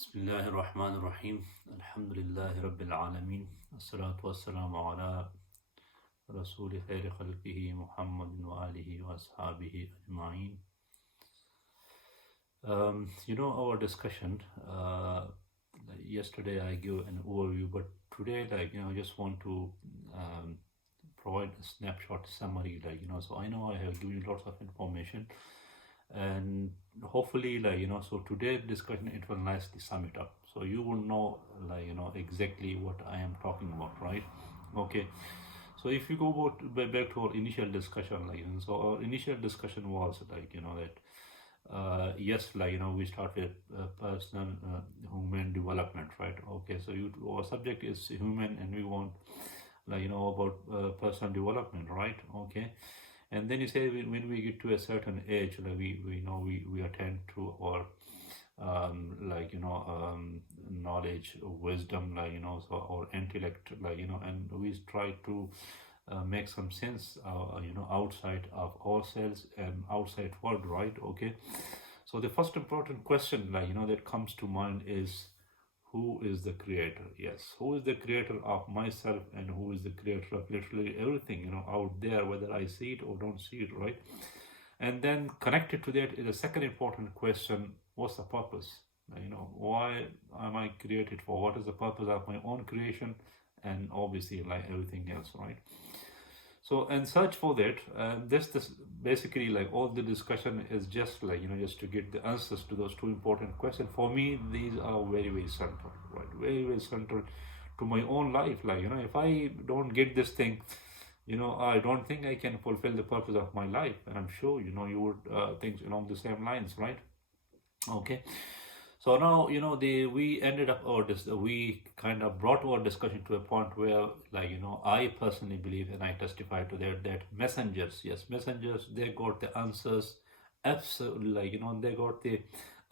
Bismillah ar-Rahman ar-Rahim. Alhamdulillahi Rabbil Alameen. As-salatu was-salamu ala Rasuli khayri khalqihi Muhammadin wa alihi wa ashabihi ajma'in. Our discussion, yesterday I gave an overview, but today, I just want to provide a snapshot summary, so I know I have given you lots of information, and hopefully, so today's discussion, it will nicely sum it up. So you will know, exactly what I am talking about, right? Okay. So if you go back to our initial discussion, so our initial discussion was that yes, we start with personal human development, right? Okay, so our subject is human, and we want about personal development, right? Okay, and then you say when we get to a certain age, we attend to our knowledge, wisdom, so our intellect, and we try to make some sense, outside of ourselves and outside world, right? Okay, so the first important question, that comes to mind is, who is the creator? Yes, who is the creator of myself, and who is the creator of literally everything, out there, whether I see it or don't see it, right? And then connected to that is a second important question: what's the purpose? Why am I created for? What is the purpose of my own creation? And obviously, like everything else, right? So, and search for that. This basically, all the discussion is just just to get the answers to those two important questions. For me, these are very, very central, right? Very, very central to my own life. If I don't get this thing, I don't think I can fulfill the purpose of my life. And I'm sure, you would think along the same lines, right? Okay. So now, we ended up, we kind of brought our discussion to a point where, I personally believe, and I testify to that messengers, yes, messengers, they got the answers, absolutely, they got the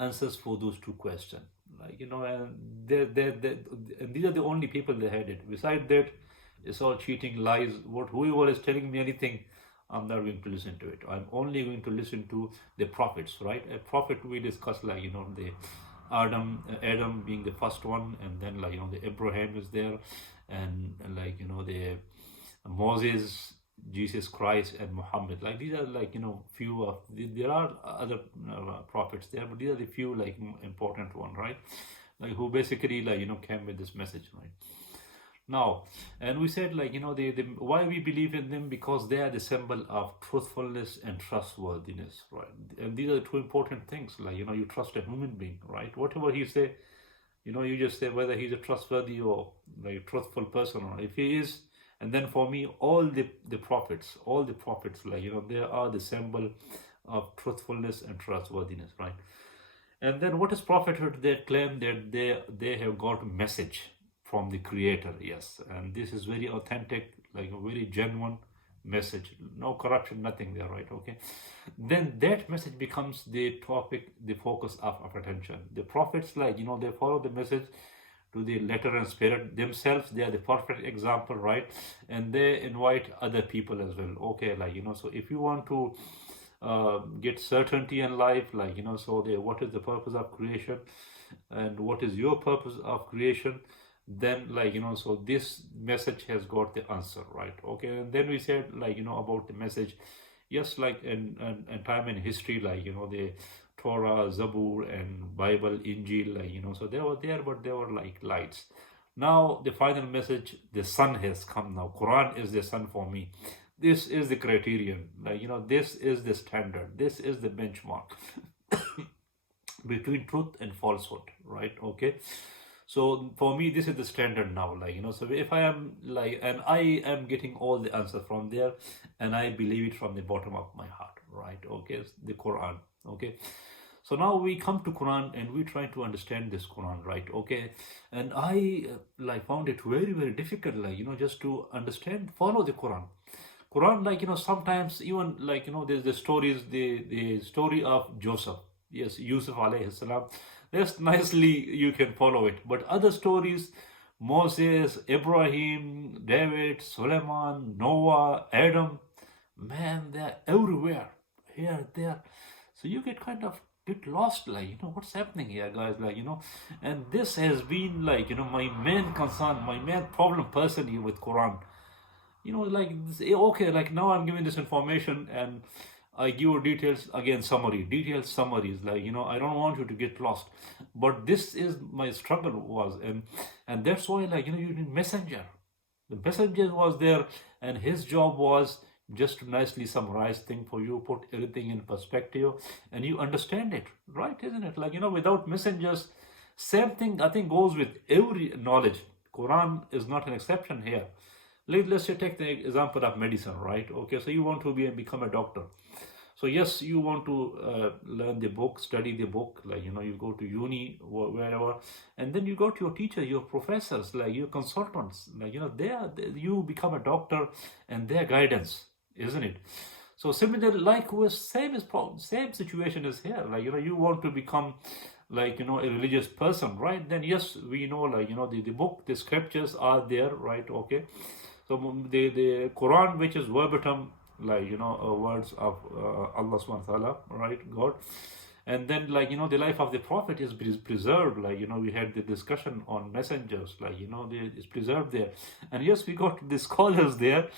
answers for those two questions, and and these are the only people they had it. Besides that, it's all cheating, lies. Whoever is telling me anything, I'm not going to listen to it. I'm only going to listen to the prophets, right? A prophet, we discussed, the Adam being the first one, and then the Abraham is there, and the Moses, Jesus Christ, and Muhammad. These are few of there are other prophets there, but these are the few important one, right? Who basically came with this message, right? Now, and we said why we believe in them, because they are the symbol of truthfulness and trustworthiness, right? And these are the two important things. You trust a human being, right? Whatever he say, you just say whether he's a trustworthy or truthful person, or if he is. And then for me, all the prophets, they are the symbol of truthfulness and trustworthiness, right? And then what is prophethood? They claim that they have got a message from the creator, yes, and this is very authentic, a very genuine message, no corruption, nothing there, right? Okay, then that message becomes the topic, the focus of attention. The prophets, they follow the message to the letter and spirit themselves. They are the perfect example, right? And they invite other people as well. Okay, so if you want to get certainty in life, so what is the purpose of creation, and what is your purpose of creation, then so this message has got the answer, right? Okay, and then we said about the message, yes, in time in history, the Torah, Zabur, and Bible, Injil, so they were there, but they were like lights. Now the final message, the sun has come. Now Quran is the sun for me. This is the criterion, this is the standard, this is the benchmark between truth and falsehood, right? Okay, so for me, this is the standard now, so if I am and I am getting all the answers from there, and I believe it from the bottom of my heart, right? Okay, the Quran. Okay, so now we come to Quran, and we try to understand this Quran, right? Okay, and I found it very, very difficult, just to understand, follow the Quran. Sometimes even there's the stories, the story of Joseph, yes, Yusuf alayhi salam. That's nicely you can follow it. But other stories, Moses, Ibrahim, David, Suleiman, Noah, Adam, man, they're everywhere, here, there. So you get kind of get lost, like, what's happening here, guys, like, and this has been, like, my main concern, my main problem personally with Quran. Like, okay, like, now I'm giving this information and I give you details, again, detailed summaries, like, I don't want you to get lost. But this is my struggle was, and that's why, like, you need messenger. The messenger was there, and his job was just to nicely summarize thing for you, put everything in perspective, and you understand it, right? Isn't it? Like, without messengers, same thing I think goes with every knowledge. Quran is not an exception here. Let's say take the example of medicine, right? Okay, so you want to become a doctor. So yes, you want to learn the book, study the book, like, you go to uni, wherever, and then you go to your teacher, your professors, like your consultants, like, you become a doctor and their guidance, isn't it? So similarly, like, same situation is here, like, you want to become, like, a religious person, right? Then yes, we know, like, the book, the scriptures are there, right? Okay, so the Quran, which is verbatim, like, words of Allah subhanahu wa ta'ala, right, God. And then, like, the life of the Prophet is preserved, like, we had the discussion on messengers, like, it's preserved there. And yes, we got the scholars there.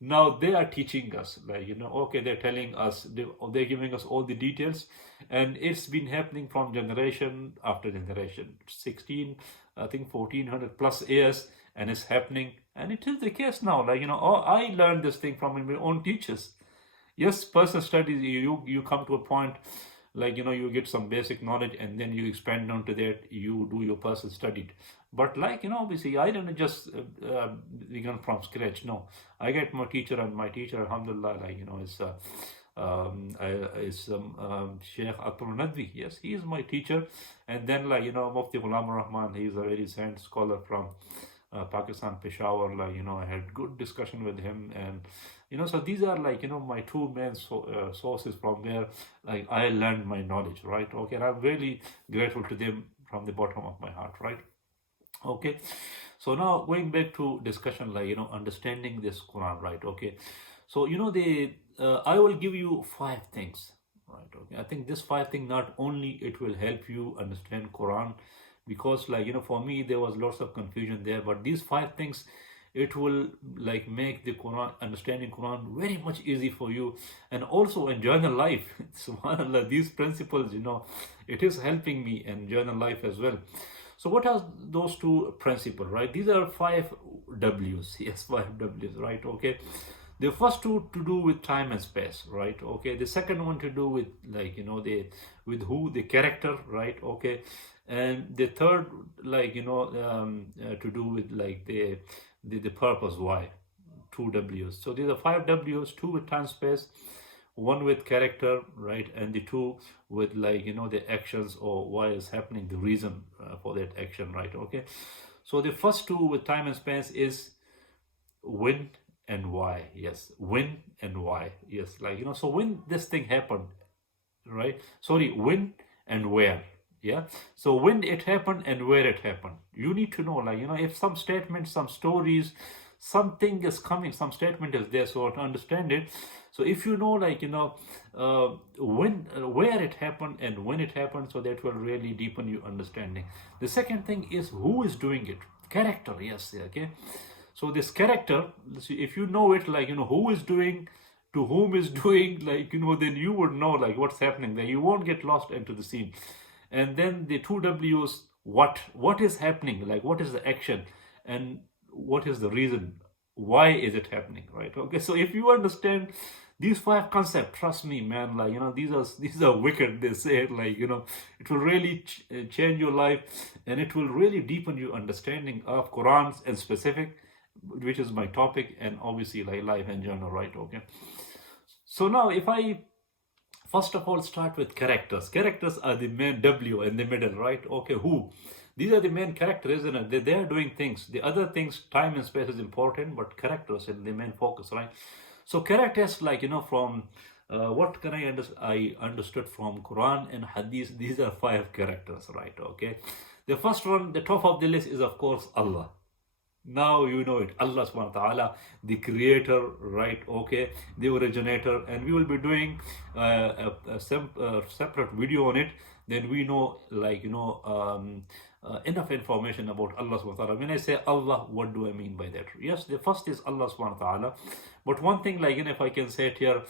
Now they are teaching us, like, okay, they're telling us, they're giving us all the details, and it's been happening from generation after generation, 1400 plus years, and it's happening. And it is the case now, like, I learned this thing from my own teachers. Yes, personal studies, you come to a point, like, you get some basic knowledge, and then you expand onto that, you do your personal study. But, like, obviously, I didn't just begin from scratch. No, I get my teacher, and my teacher, alhamdulillah, like, is Sheikh Atul Nadvi. Yes, he is my teacher. And then, like, Mufti Ghulam Rahman, he is a very saint scholar from Pakistan, Peshawar, like, I had good discussion with him, and so these are, like, my two main sources from where, like, I learned my knowledge, right? Okay, and I'm really grateful to them from the bottom of my heart, right? Okay, so now going back to discussion, like, understanding this Quran, right? Okay, so I will give you 5 things, right? Okay, I think this 5 thing, not only it will help you understand Quran, because, like, for me there was lots of confusion there, but these 5 things, it will, like, make the Quran, understanding Quran, very much easy for you, and also in journal life. Subhanallah, these principles, it is helping me in journal life as well. So what are those 2 principles, right? These are 5 W's. Yes, 5 W's, right? Okay, the first 2 to do with time and space, right? Okay, the second one to do with, like, with who, the character, right? Okay, and the third, like, to do with, like, the purpose, why. 2 W's. So these are 5 W's, 2 with time space, 1 with character, right, and the 2 with, like, the actions, or why is happening, the reason for that action, right? Okay, so the first 2 with time and space is when and why. Yes, when and why. Yes, like, so when this thing happened, right? Sorry, when and where. Yeah, so when it happened and where it happened, you need to know, like, if some statements, some stories, something is coming, some statement is there, so to understand it, so if you know, like, when, where it happened and when it happened, so that will really deepen your understanding. The second thing is who is doing it, character. Yes, okay, so this character, if you know it, like, who is doing, to whom is doing, like, then you would know, like, what's happening there, you won't get lost into the scene. And then the 2 W's, what is happening, like, what is the action, and what is the reason, why is it happening, right? Okay, so if you understand these 5 concepts, trust me, man, like, these are wicked, they say it, like, it will really change your life, and it will really deepen your understanding of Quran and specific, which is my topic, and obviously, like, life in general, right? Okay, so now if I first of all start with characters. Characters are the main W in the middle, right? Okay, who? These are the main characters, isn't it? They are doing things. The other things, time and space is important, but characters are the main focus, right? So characters, like, from what can I understood from Quran and Hadith, these are 5 characters, right? Okay, the first one, the top of the list is, of course, Allah. Now you know it. Allah subhanahu wa ta'ala, the creator, right? Okay, the originator, and we will be doing a separate video on it. Then we know, like, enough information about Allah subhanahu wa ta'ala. When I say Allah, what do I mean by that? Yes, the first is Allah subhanahu wa ta'ala. But one thing, like, if I can say it here,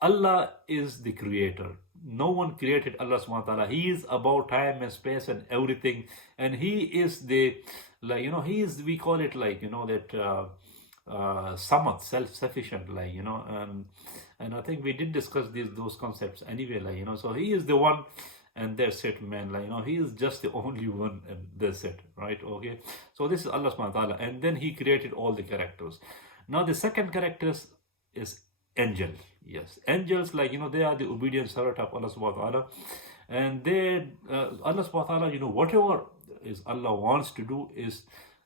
Allah is the creator. No one created Allah subhanahu wa ta'ala. He is about time and space and everything. And He is the, like, He is, we call it, like, that samat, self-sufficient, like, and I think we did discuss those concepts anyway, like, so He is the one, and that's it, man, like, He is just the only one, and that's it, right? Okay, so this is Allah subhanahu wa ta'ala, and then He created all the characters. Now the second character is angel. Yes, angels, like, they are the obedient servant of Allah subhanahu wa ta'ala, and they Allah subhanahu wa ta'ala, whatever is Allah wants to do is,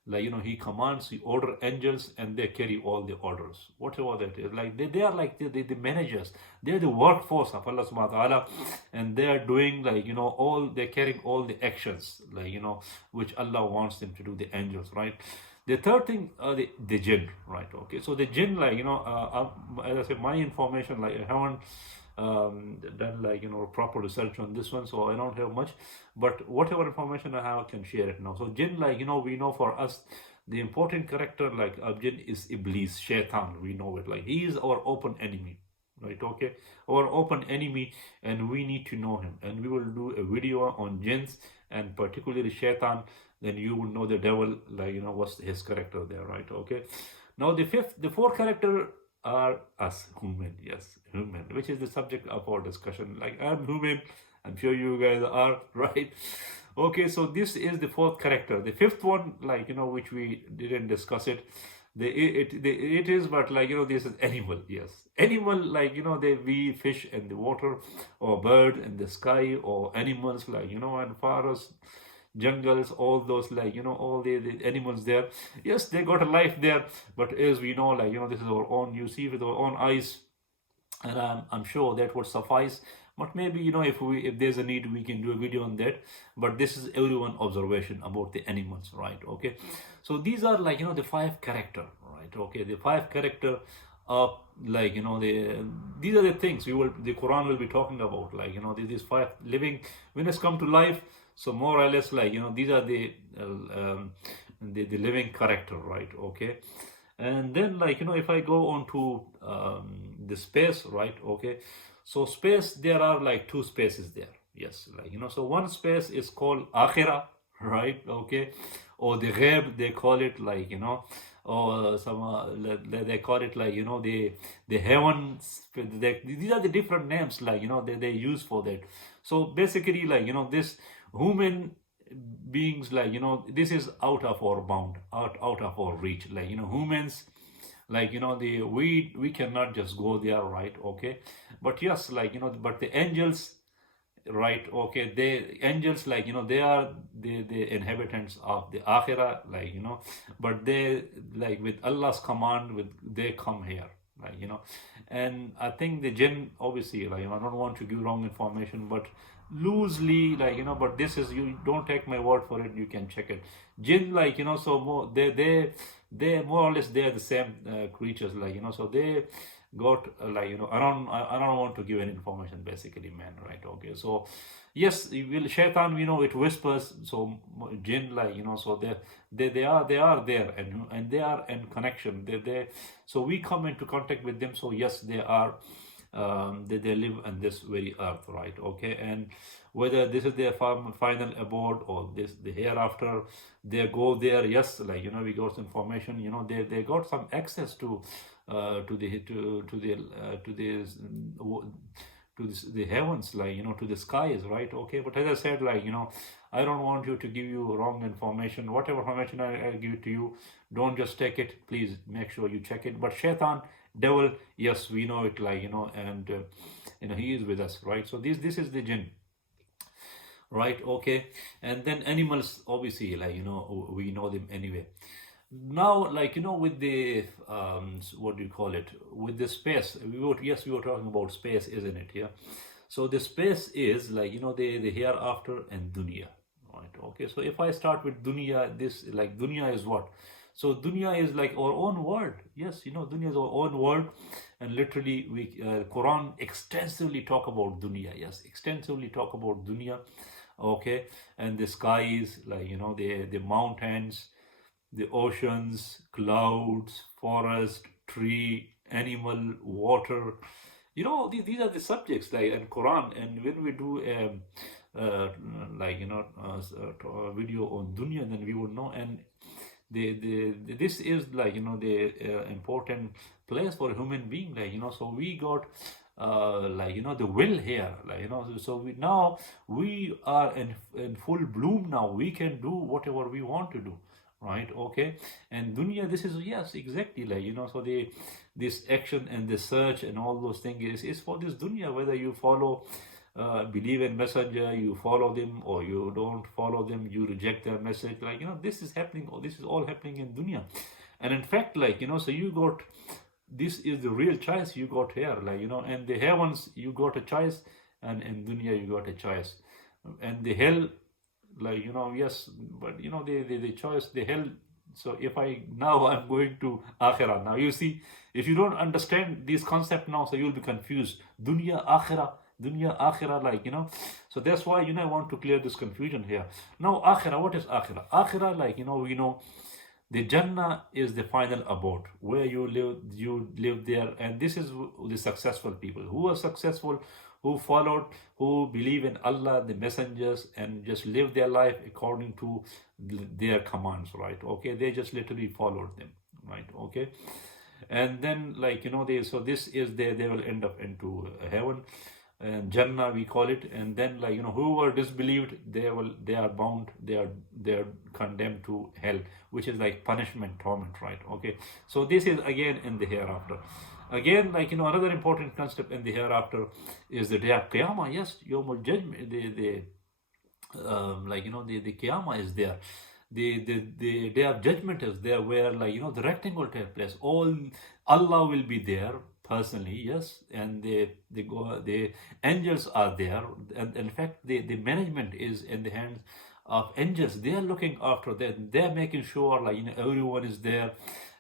like, He commands, He order angels, and they carry all the orders, whatever that is. Like, they are like the managers, they're the workforce of Allah subhanahu wa ta'ala, and they are doing, like, they're carrying all the actions, like, which Allah wants them to do, the angels, right? The third thing, the jinn, right? Okay, so the jinn, like, as I said, my information, like, I haven't done, like, proper research on this one, so I don't have much, but whatever information I have, I can share it now. So jinn, like, we know for us, the important character, like, of jinn is Iblees, shaitan. We know it, like, he is our open enemy, right? Okay, our open enemy, and we need to know him, and we will do a video on jinns, and particularly shaitan. Then you will know the devil, like, what's his character there, right? Okay, now the fourth character are us, human. Yes, human, which is the subject of our discussion. Like, I'm human, I'm sure you guys are, right? Okay, so this is the fourth character. The fifth one, like, which we didn't discuss it, it is, but, like, this is animal. Yes, animal, like, we fish in the water, or bird in the sky, or animals, like, and forest, jungles, all those, like, all the animals there. Yes, they got a life there, but as we know, like, this is our own, you see with our own eyes, and I'm sure that would suffice. But maybe, if there's a need, we can do a video on that. But this is everyone observation about the animals, right? Okay, so these are, like, the five character, right? Okay, the five character of, like, these are the things the Quran will be talking about, like, these five living, when it's come to life. So more or less, like, these are the living character, right? Okay, and then, like, if I go on to the space, right? Okay, so space, there are, like, two spaces there. Yes, like, so one space is called akhirah, right? Okay, or the ghaib, they call it, like, or some they call it, like, the heavens. These are the different names, like, they use for that. So basically, like, this human beings, like, this is out of our bound, out of our reach, like, humans, like, we cannot just go there, right? Okay, but yes, like, but the angels, right? Okay, the angels, like, they are the inhabitants of the akhirah, like, but they, like, with Allah's command, they come here, like, and I think the jinn, obviously, like, I don't want to give wrong information, but loosely, like, but this is, you don't take my word for it, you can check it. Jinn, like, so more, they more or less, they are the same creatures, like, so they got, like, I don't want to give any information, basically, man, right? Okay, so yes, shaitan, we know it whispers. So jinn, like, so they are there, and they are in connection, so we come into contact with them. So yes, they are, they live on this very earth, right? Okay, and whether this is their final abode, or the hereafter, they go there. Yes, like, we got some information, they got some access to the heavens, like, to the skies, right? Okay, but as I said, like, I don't want you to give you wrong information. Whatever information I give to you, don't just take it. Please make sure you check it. But shaitan, devil, yes, we know it, like, and he is with us, right? So this is the jinn, right? Okay, and then animals, obviously, like, we know them anyway. Now, like, with the what do you call it, with the space, we were talking about space, isn't it? Yeah, so the space is, like, the hereafter and dunya, right? Okay, so if I start with dunya, this, like, dunya is what? So dunya is like our own world. Yes, dunya is our own world, and literally Quran extensively talk about dunya. Yes, extensively talk about dunya. Okay, and the skies, like the mountains, the oceans, clouds, forest, tree, animal, water. These are the subjects, like, and Quran. And when we do a video on dunya, then we would know. And this is like the important place for a human being, like so we got the will here, like so we are in full bloom now. We can do whatever we want to do, right? Okay. And dunya, this is, yes, exactly, like so this action and the search and all those things is for this dunya. Whether you follow believe in messenger, you follow them, or you don't follow them, you reject their message, like this is happening, or this is all happening in dunya. And in fact, like so you got, this is the real choice you got here, like and the heavens, you got a choice, and in dunya you got a choice. And the hell, like yes, but the choice, the hell. So if I'm going to akhirah, now you see, if you don't understand this concept now, so you'll be confused. Dunya, akhirah, like so that's why I want to clear this confusion here. Now akhirah, what is akhirah? Akhirah, like we know the Jannah is the final abode where you live there. And this is the successful people who are successful, who followed, who believe in Allah, the messengers, and just live their life according to their commands, right? Okay, they just literally followed them, right? Okay. And then, like so this is they will end up into heaven, and Jannah we call it. And then, like whoever disbelieved, they are bound, they are condemned to hell, which is like punishment, torment, right? Okay. So this is again in the hereafter. Again, like another important concept in the hereafter is the day of Qiyamah. Yes, Yawmul Judgment, the Qiyamah is there. The day of judgment is there, where the reckoning will take place. All Allah will be there personally, yes, and the angels are there, and in fact the management is in the hands of angels. They are looking after them. They are making sure, like everyone is there,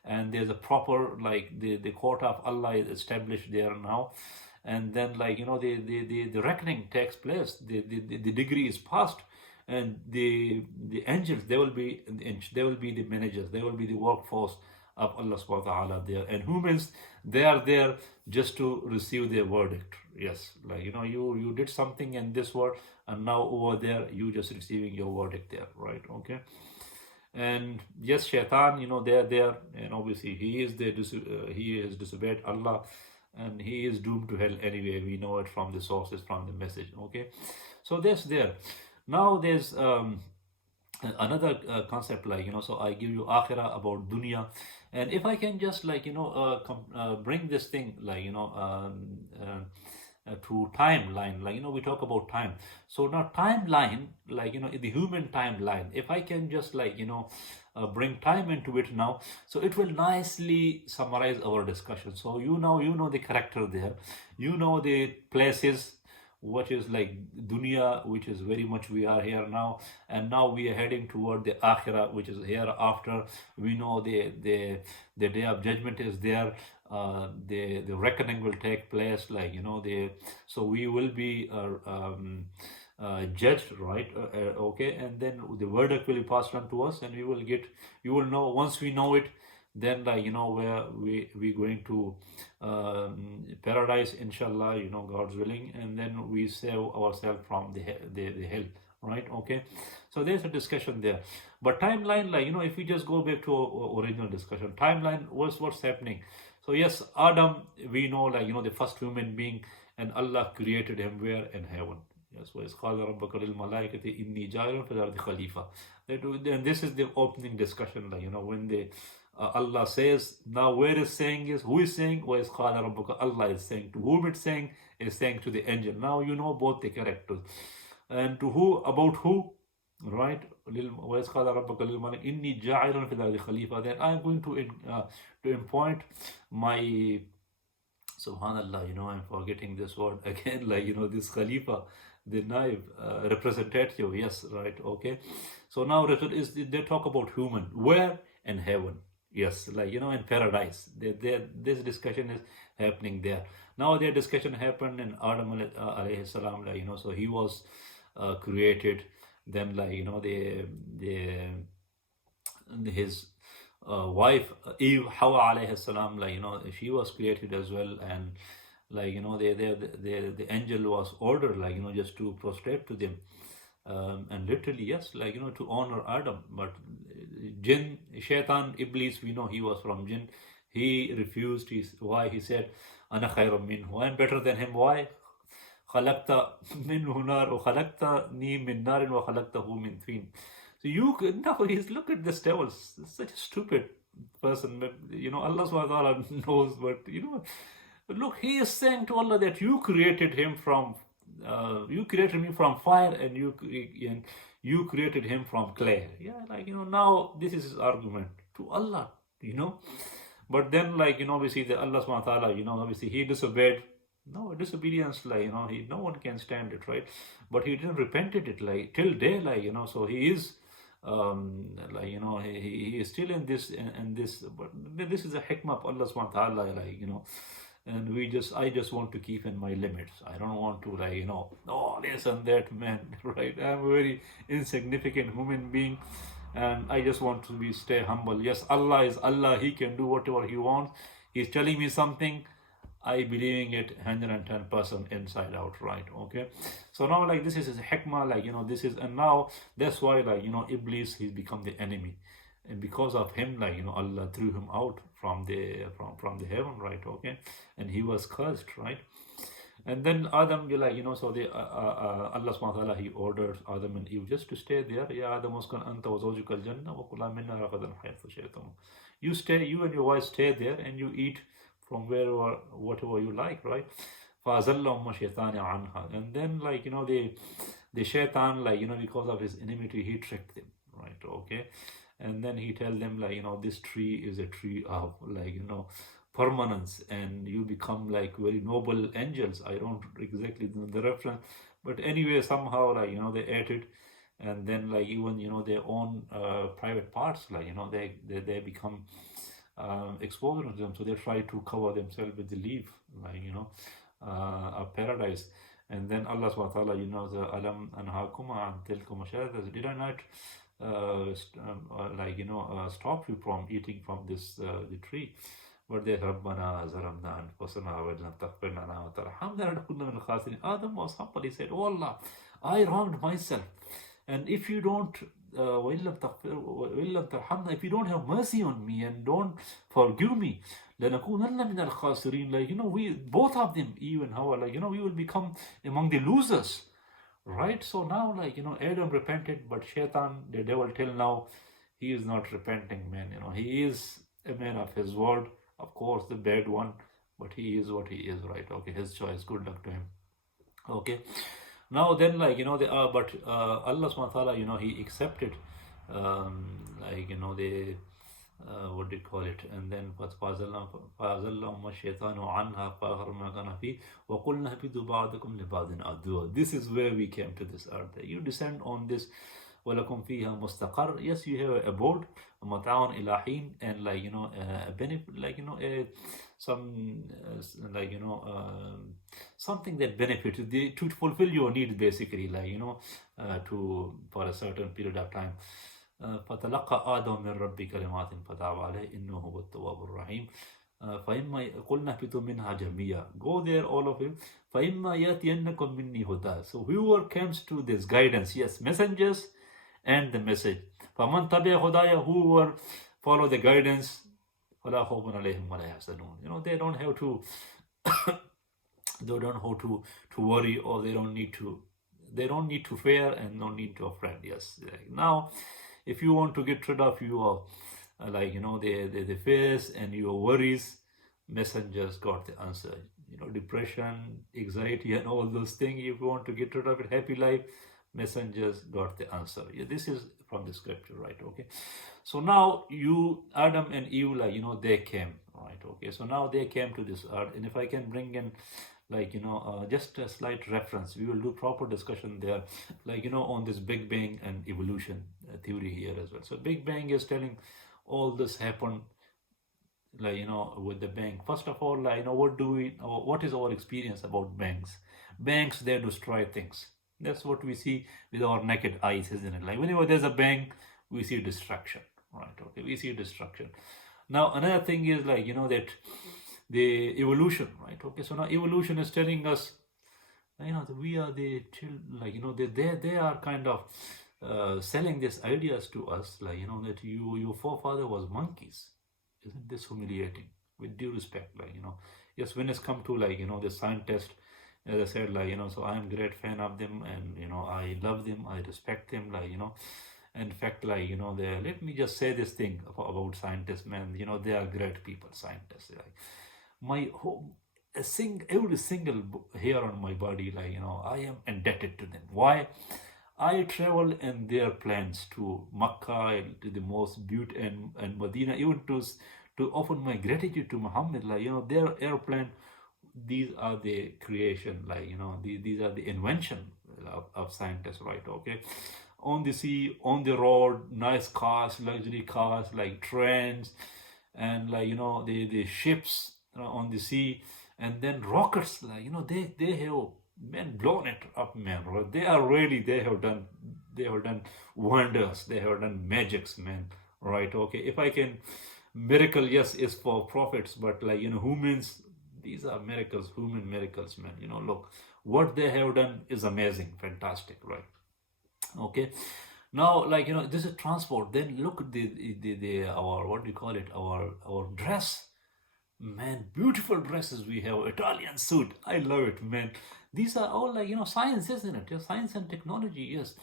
and there's a proper, like the court of Allah is established there now. And then, like the reckoning takes place. The degree is passed, and the angels, they will be the managers, they will be the workforce of Allah subhanahu wa ta'ala there. And humans, they are there just to receive their verdict. Yes, like you did something in this world, and now over there you just receiving your verdict there, right? Okay. And yes, Shaitan, they're there, and obviously he has disobeyed Allah, and he is doomed to hell anyway. We know it from the sources, from the message. Okay. So that's there. Now there's another concept, like so I give you akhirah about dunya. And if I can just, like bring this thing, like to timeline, like we talk about time. So now timeline, like the human timeline, if I can just, like bring time into it now, so it will nicely summarize our discussion. So you know the character there, the places, what is like dunya, which is very much we are here now, and now we are heading toward the akhirah, which is hereafter. We know the day of judgment is there. The reckoning will take place, like so we will be judged, right? Okay. And then the verdict will be passed on to us, and we will know. Once we know it, then, like where we going to paradise, inshallah, God's willing. And then we save ourselves from the hell, right? Okay. So there's a discussion there. But timeline, like if we just go back to our original discussion, timeline, what's happening. So yes, Adam, we know, like the first human being, and Allah created him where? In heaven. Yes, and this is the opening discussion, like when Allah says, now where is saying is, who is saying? Allah is saying. To whom it's saying? Is saying to the angel. Now both the characters. And to who? About who? Right? Then I'm going to appoint my, subhanallah, I'm forgetting this word again, like this Khalifa, the naib, representative. Yes, right. Okay. So now they talk about human. Where? In heaven. Yes, like in paradise. This discussion is happening there. Now their discussion happened in Adam alayhi salam, so he was created. Then his wife Eve, Hawa alayhi salam, she was created as well, and the angel was ordered, just to prostrate to them, and literally, yes, to honor Adam. But Jinn, Shaitan, Iblees, we know he was from Jinn. He refused. Why? He said, "Ana khayrum minhu." I'm better than him. Why? خلقت منه نار وخلقتني من نار وخلقته من طين. So now he's, look at this devil, such a stupid person. But Allah subhanahu wa ta'ala knows, but look, he is saying to Allah that you created him from you created me from fire, and you created him from clay. Yeah, now this is his argument to Allah, But then, we see that Allah subhanahu wa ta'ala, obviously he disobeyed. No, disobedience, no one can stand it, right? But he didn't repented it, till day, so he is, he is still in this, but this is a hikmah of Allah subhanahu wa ta'ala, and I just want to keep in my limits. I don't want to, oh, this and that, man, right? I'm a very insignificant human being, and I just want to stay humble. Yes, Allah is Allah. He can do whatever He wants. He's telling me something, I believing it 110% inside out, right? Okay. So now, this is a hikmah, this is, and now that's why, Iblis, he's become the enemy. And because of him, Allah threw him out from the heaven, right? Okay. And he was cursed, right? And then Adam, so Allah subhanahu wa ta'ala, he ordered Adam and Eve just to stay there. Ya Adam uskun anta wa zawjuka al-jannah wa kula minna ragadan haythu shi'tum. You and your wife stay there, and you eat from whatever you like, right? فَأَزَلَّهُمَّ الشَّيْطَانُ عَنْهَا. And then, the shaitan, because of his enmity, he tricked them, right? Okay. And then he tell them, this tree is a tree of, permanence, and you become very noble angels. I don't exactly know the reference, but anyway, somehow, they ate it, and then, even, their own private parts, they become exposed to them, so they try to cover themselves with the leaf, of paradise. And then Allah subhanahu wa ta'ala, the alam anhakuma an tilkuma shajarat, did I not stop you from eating from this the tree? But they Rabbana zalamna anfusana wa lam taghfir lana wa tarhamna lanakunanna min al-khasirin. Adam was humble. He said, "Oh Allah, I wronged myself, and if you don't if you don't have mercy on me and don't forgive me, لَنَكُونَنَّ مِنَ الْخَاسِرِينَ." We, both of them, even Hawa, we will become among the losers, right? So now, Adam repented, but Shaitan, the devil, till now, he is not repenting, man. He is a man of his word, of course, the bad one, but he is what he is, right? Okay, his choice, good luck to him. Okay. Now then, but Allah subhanahu wa ta'ala, he accepted, the what do you call it? And then فَأَزَلَّهُمَّ الشَّيْطَانُ عَنْهَا فَأَخْرَجْنَا كَانَ فِيهِ وَقُلْنَا اهْبِطُوا بَعْضُكُمْ لِبَعْضٍ عَدُوًّا. This is where we came to this earth. You descend on this. وَلَكُمْ فِيهَا مُسْتَقَرٌ. Yes, you have a abode, مَتَاعٌ إِلَى حِينٍ, and a benefit, something that benefits to fulfill your needs, basically, for a certain period of time. فَتَلَقَّى آدَمُ مِنْ رَبِّهِ كَلِمَاتٍ فَتَابَ عَلَيْهِ إِنَّهُ هُوَ التَّوَّابُ الرَّحِيمُ. فَإِمَّا قُلْنَا اهْبِطُوا مِنْهَا جَمِيعًا. Go there, all of you. فَإِمَّا يَأْتِيَنَّكُم مِّنِّي هُدًى. So whoever comes to this guidance, yes, messengers and the message. فَمَنْ تَبِعَ هُدَايَ, whoever follow the guidance, فَلَا خَوْفٌ عَلَيْهِمْ وَلَا يَحْزَنُونَ. They don't have to worry, or they don't need to fear, and no need to afraid. Yes. Now, if you want to get rid of your the fears and your worries, messengers got the answer. Depression, anxiety, and all those things, if you want to get rid of it, happy life, messengers got the answer. Yeah, this is from the scripture, right? Okay. So now Adam and Eve, they came, right? Okay. So now they came to this earth, and if I can bring in just a slight reference, we will do proper discussion there, on this Big Bang and evolution theory here as well. So Big Bang is telling all this happened like with the bank. First of all, like what is our experience about banks? Banks, they destroy things. That's what we see with our naked eyes, isn't it? Like whenever there's a bank, we see destruction, right? Okay, we see destruction. Now another thing is like that the evolution, right? Okay, so now evolution is telling us that we are the like they are kind of selling these ideas to us, like that your forefather was monkeys. Isn't this humiliating? With due respect, like yes, when it's come to like the scientist, as I said, like so I am great fan of them, and I love them, I respect them, like in fact, like they, let me just say this thing about scientists, man. They are great people, scientists. Like my whole every single hair on my body, like I am indebted to them. Why? I travel in their planes to Makkah, to the most beautiful, and Medina, even to offer my gratitude to Muhammad. Like their airplane, these are the creation, like these are the invention of scientists, right? Okay, on the sea, on the road, nice cars, luxury cars, like trains, and like the ships on the sea, and then rockets, like they have, man, blown it up, man. Right? They have done wonders, they have done magics, man, right? Okay, if I can, miracle, yes, is for prophets, but like humans, these are miracles, human miracles, man. Look, what they have done is amazing, fantastic, right? Okay, now like this is transport. Then look at the our, what do you call it, our dress, man. Beautiful dresses we have, Italian suit, I love it, man. These are all like science, isn't it? Yeah, science and technology, yes.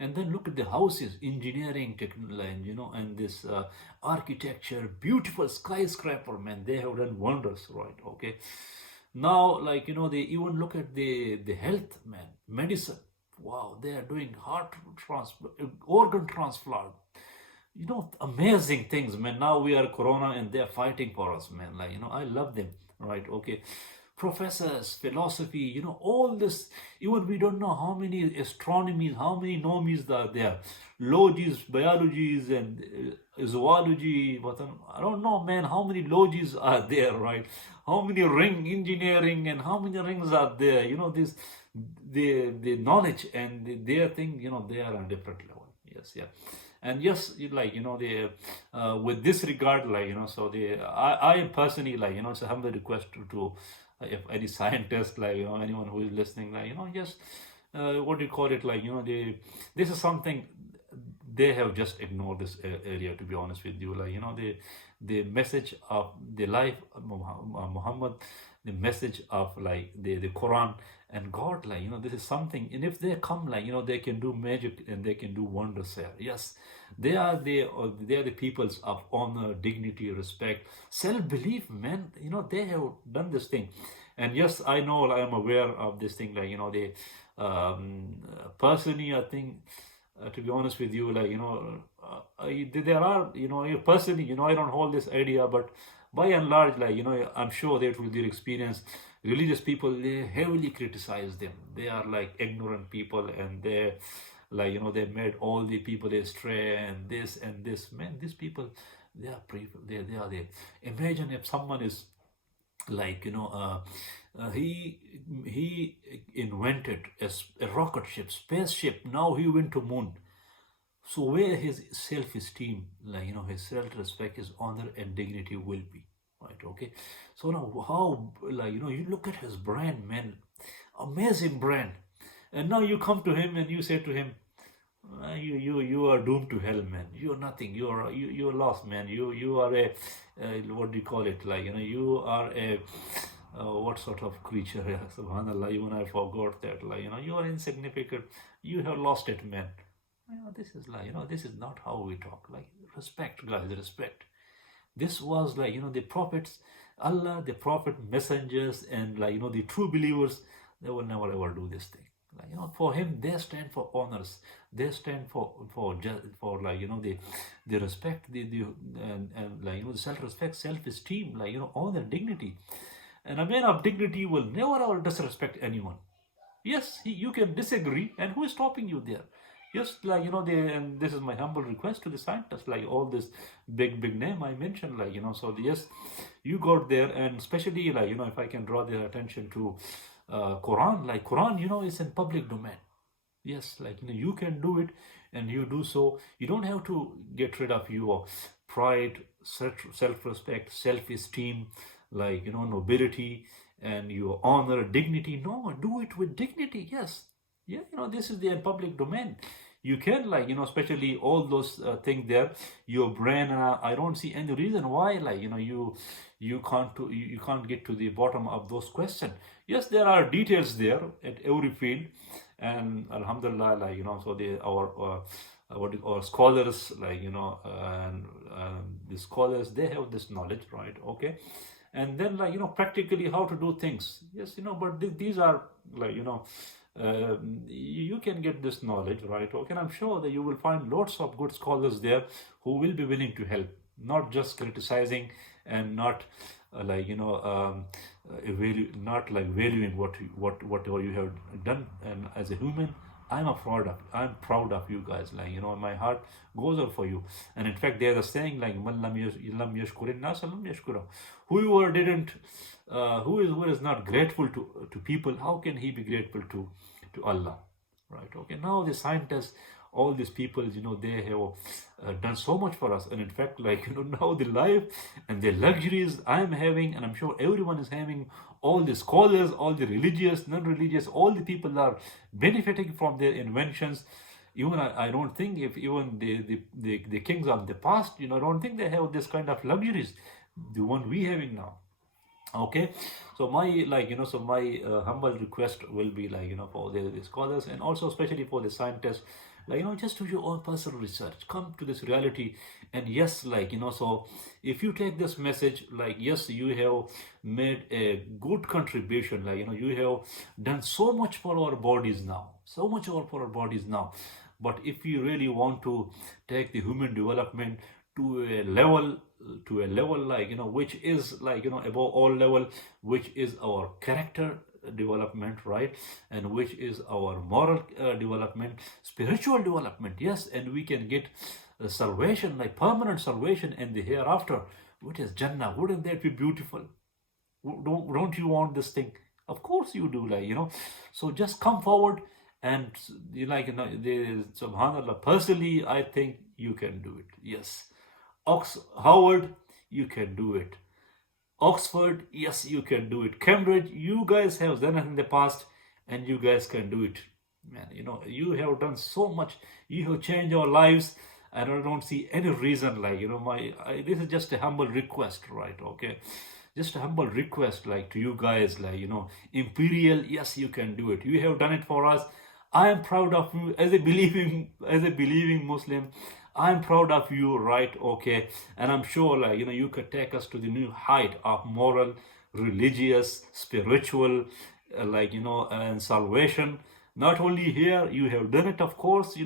And then look at the houses, engineering, technology, and this architecture, beautiful skyscraper, man. They have done wonders, right? Okay, now like they even look at the health, man, medicine. Wow, they are doing heart transplant, organ transplant, amazing things, man. Now we are corona and they're fighting for us, man. Like I love them, right? Okay, professors, philosophy, all this. Even we don't know how many astronomies, how many nomies are there, logies, biologies, and zoology. But I don't know, man, how many logies are there, right? How many ring engineering, and how many rings are there? This the knowledge and their thing, they are on a different level. Yes, yeah. And yes, like the with this regard, like so I personally, like it's a humble request to if any scientist, like anyone who is listening, like just what do you call it, like this is something they have just ignored, this area, to be honest with you. Like the message of the life of Muhammad, the message of like the Quran and God, like this is something. And if they come, like they can do magic and they can do wonders here. Yes, they are the peoples of honor, dignity, respect, self-belief, man. They have done this thing. And yes, I know, I am aware of this thing, like the personally, I think, to be honest with you, like there are, personally, I don't hold this idea, but by and large, like I'm sure that with their experience, religious people, they heavily criticize them. They are like ignorant people, and they like they made all the people astray, and this, man. These people, they are they are there. Imagine if someone is like he invented a rocket ship, spaceship. Now he went to moon. So where his self-esteem, like his self-respect, his honor and dignity will be, right? Okay, so now how, like you look at his brand, man, amazing brand, and now you come to him and you say to him, you are doomed to hell, man. You are nothing. You're lost, man. You are a what do you call it, like you are a what sort of creature? Subhanallah, even I forgot that, like you are insignificant. You have lost it, man. This is like this is not how we talk. Like, respect, guys, respect. This was like the prophets, Allah, the prophet, messengers, and like the true believers. They will never ever do this thing. Like for him, they stand for honors. They stand for like the respect, and like the self-respect, self-esteem, like honor, dignity. And a man of dignity will never ever disrespect anyone. Yes, you can disagree, and who is stopping you there? Yes, like and this is my humble request to the scientists, like all this big name I mentioned, like so yes, you got there, and especially like if I can draw their attention to Quran, like Quran, is in public domain. Yes, like you can do it, and you do so. You don't have to get rid of your pride, self-respect, self-esteem, like nobility, and your honor, dignity. No, do it with dignity. Yes, yeah, this is the public domain. You can, like especially all those things there, your brain. I don't see any reason why, like you can't get to the bottom of those questions. Yes, there are details there at every field, and alhamdulillah, like so our scholars, like and the scholars, they have this knowledge, right? Okay, and then like practically how to do things. Yes, but these are like you can get this knowledge, right? Okay, and I'm sure that you will find lots of good scholars there who will be willing to help, not just criticizing, and not not like valuing whatever you have done. And as a human, I'm proud of you guys, like my heart goes out for you. And in fact, there's a saying like "Man lam yashkurin nas lam yashkura." Whoever didn't who is not grateful to people, how can he be grateful to Allah, right? Okay, now the scientists, all these people, they have done so much for us. And in fact, like now the life and the luxuries I'm having, and I'm sure everyone is having, all the scholars, all the religious, non-religious, all the people are benefiting from their inventions. Even I don't think, if even the kings of the past, I don't think they have this kind of luxuries, the one we having now. Okay, so my humble request will be like for the scholars, and also especially for the scientists, like just do your own personal research, come to this reality. And yes, like so if you take this message, like yes, you have made a good contribution, like you have done so much for our bodies now, so much for our bodies now. But if you really want to take the human development to a level, like which is like above all level, which is our character development, right? And which is our moral development, spiritual development. Yes, and we can get salvation, like permanent salvation in the hereafter, which is Jannah. Wouldn't that be beautiful? Don't you want this thing? Of course you do, like so just come forward. And subhanallah, personally I think you can do it. Yes, Howard, you can do it. Oxford, yes, you can do it. Cambridge, you guys have done it in the past, and you guys can do it. Man, you have done so much. You have changed our lives, and I don't see any reason, like this is just a humble request, right? Okay, just a humble request, like to you guys, like Imperial, yes, you can do it. You have done it for us. I am proud of you as a believing Muslim. I'm proud of you, right? Okay, and I'm sure, like you could take us to the new height of moral, religious, spiritual, and salvation. Not only here, you have done it, of course.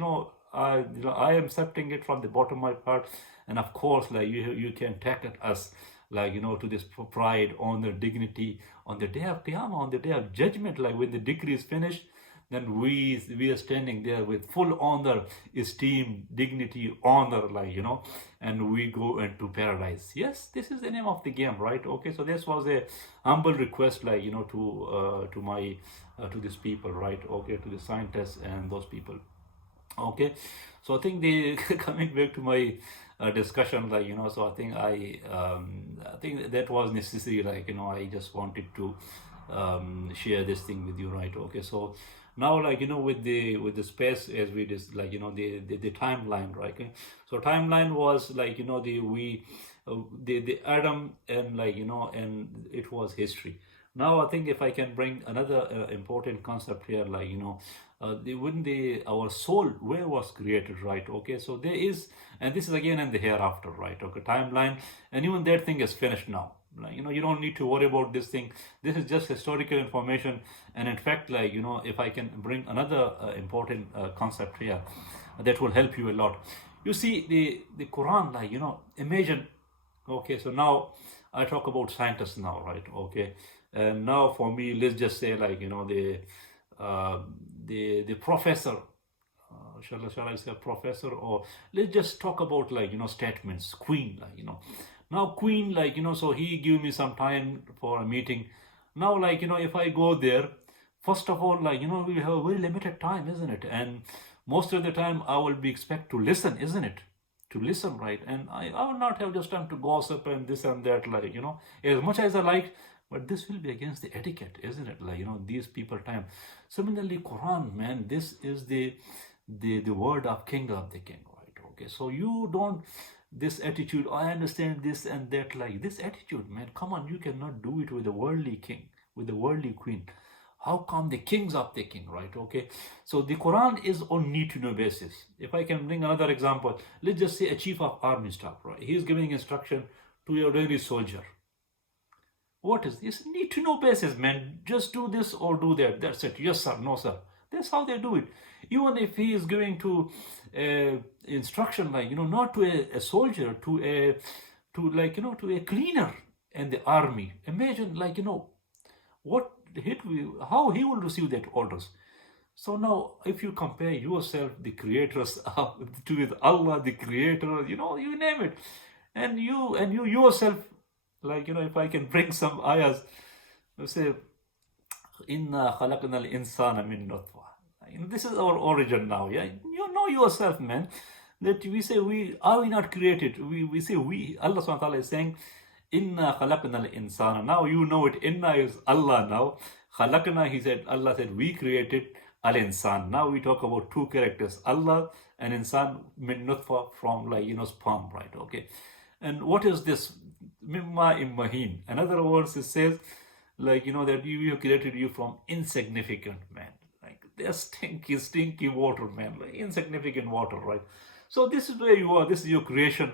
I am accepting it from the bottom of my heart, and of course, like you can take it us, like to this pride, honor, dignity on the day of Qiyamah, on the day of judgment, like when the decree is finished. Then we are standing there with full honor, esteem, dignity, honor, like and we go into paradise. Yes, this is the name of the game, right? Okay, so this was a humble request, like to my to these people, right? Okay, to the scientists and those people. Okay, so I think the coming back to my discussion, like so I think that was necessary, like I just wanted to share this thing with you, right? Okay, so now, like with the space, as we just like the timeline, right? Okay? So timeline was like the Adam, and like and it was history. Now I think if I can bring another important concept here, like our soul, where was created, right? Okay, so there is, and this is again in the hereafter, right? Okay, timeline, and even that thing is finished now. Like you don't need to worry about this thing. This is just historical information. And in fact, like if I can bring another important concept here, that will help you a lot. You see, the Quran, like imagine. Okay, so now I talk about scientists now, right? Okay, and now for me, let's just say, like the professor, shall I say a professor, or let's just talk about statements. Queen, now Queen, so he give me some time for a meeting. Now, if I go there, first of all, we have a very limited time, isn't it? And most of the time I will be expect to listen, isn't it? To listen, right? And I will not have just time to gossip and this and that, as much as I like, but this will be against the etiquette, isn't it? These people time. Similarly, Quran, man, this is the word of king, right? Okay, so you don't, this attitude, I understand this and that, this attitude, man, come on, you cannot do it with a worldly king, with a worldly queen. How come the kings of the king, right? Okay, so the Quran is on need-to-know basis. If I can bring another example, let's just say a chief of army staff, right? He's giving instruction to a ordinary soldier. What is this? Need-to-know basis, man. Just do this or do that. That's it. Yes, sir. No, sir. That's how they do it. Even if he is giving to instruction, not to a soldier, to a cleaner in the army. Imagine, what how he will receive that orders. So now, if you compare yourself, the creators, to with Allah, the creator, you name it, and you yourself, if I can bring some ayahs, say, Inna khalaqna al-insana min nutfa. This is our origin now, yeah. You know yourself, man, that we say are we not created? We say we. Allah subhanahu wa ta'ala is saying, Inna khalaqna al-insana. Now you know it. Inna is Allah now. Khalaqna, Allah said, we created al-insan. Now we talk about two characters, Allah and insan min nutfa, from sperm, right? Okay. And what is this? Mimma immahin. In other words, it says, that we have created you from insignificant, man. They're stinky water, man. Insignificant water, right? So this is where you are. This is your creation.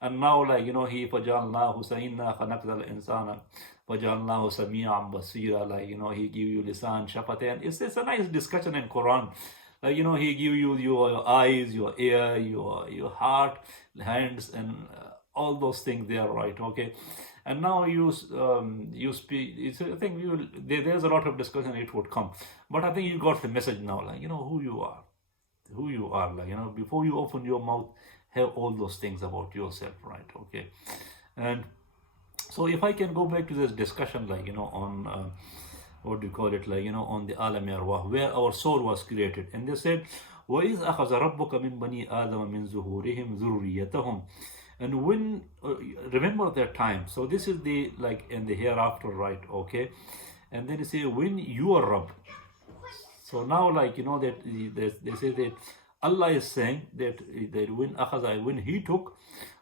And now, he fajalnahu sa'inna khanaqal insana fajalnahu sami'an basira. He give you lisan, shafatayn. It's a nice discussion in Quran. He give you your eyes, your ear, your heart, hands, and all those things there, right? Okay. And now you speak. I think there's a lot of discussion. It would come, but I think you got the message now. Who you are. Before you open your mouth, have all those things about yourself, right? Okay. And so if I can go back to this discussion, on what do you call it, on the alam arwah, where our soul was created, and they said, وَإِذْ أَخَذَ رَبُّكَ مِنْ بَنِي آدَمَ مِنْ ظُهُورِهِمْ ذُرِّيَّتَهُم. And when remember that time. So this is the in the hereafter, right? Okay. And then you say, when you are Rabb. So now that they say that Allah is saying that when he took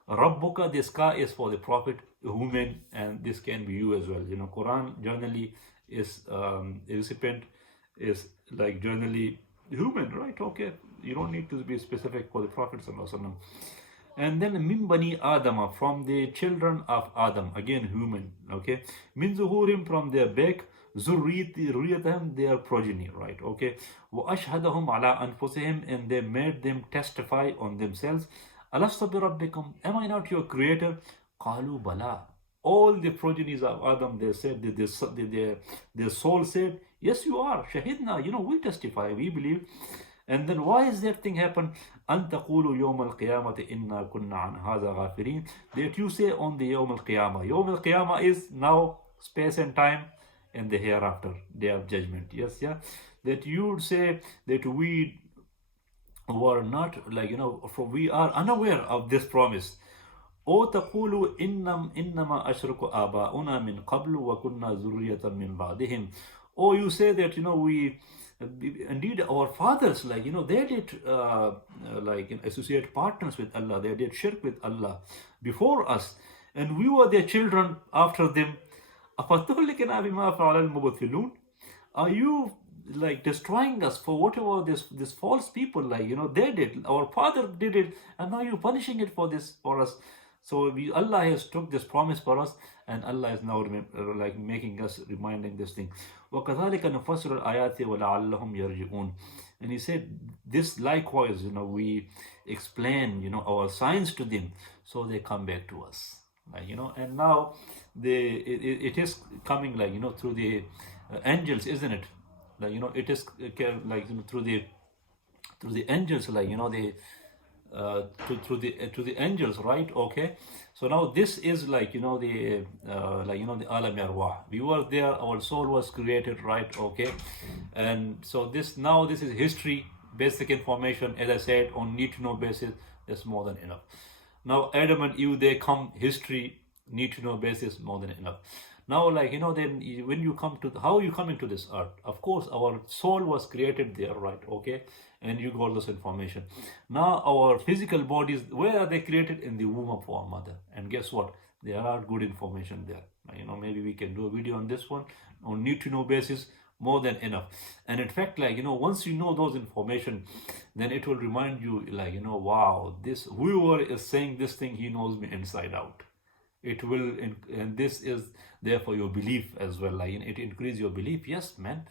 Rabbuka, this ka is for the Prophet, human, and this can be you as well. Quran generally is recipient is generally human, right? Okay. You don't need to be specific for the Prophet sallallahu alaihi wasallam. And then min bani Adama, from the children of Adam, again human, okay. Min zuhurim, from their back, zurriyatahum, their progeny, right? Okay. Wa ashhadahum ala anfusihim, and they made them testify on themselves. Alastu bi rabbikum, am I not your creator? Qalu bala. All the progenies of Adam, they said, their soul said, yes, you are. Shahidna, we testify, we believe. And then why is that thing happen? أن تقولوا يوم القيامة إنا كنا عن هذا غافلين. That you say on the يوم القيامة. يوم القيامة is now space and time and the hereafter, day of judgment. Yes, yeah. That you would say that we were not we are unaware of this promise. أو تقولوا إنما أشرك آباؤنا من قبل وكنا ذرية من بعدهم. Or you say that we indeed our fathers they did associate partners with Allah, they did shirk with Allah before us, and we were their children after them. Are you destroying us for whatever this false people they did, our father did it, and now you're punishing it for us. So Allah has took this promise for us, and Allah is now making us, reminding this thing. وَكَذَلِكَ نُفَسِّرُ الْآيَاتِ وَلَعَلَّهُم يَرْجِعُونَ. And he said, this likewise, we explain, our signs to them, so they come back to us. And now it is coming through the angels, isn't it? It is through through the angels, like the to the angels, right? Okay, so now this is like the the alam arwah. We were there, our soul was created, right? Okay, and so this is history, basic information, as I said, on need to know basis. That's more than enough. Now Adam and Eve, they come history, need to know basis, more than enough. Now, then when you come to how you come into this earth, of course, our soul was created there, right? Okay, and you got this information. Now, our physical bodies, where are they created? In the womb of our mother. And guess what? There are good information there. Maybe we can do a video on this one on need to know basis, more than enough. And in fact, once you know those information, then it will remind you, wow, this whoever is saying this thing, he knows me inside out. It will, and this is there for your belief as well. It increase your belief. Yes, man.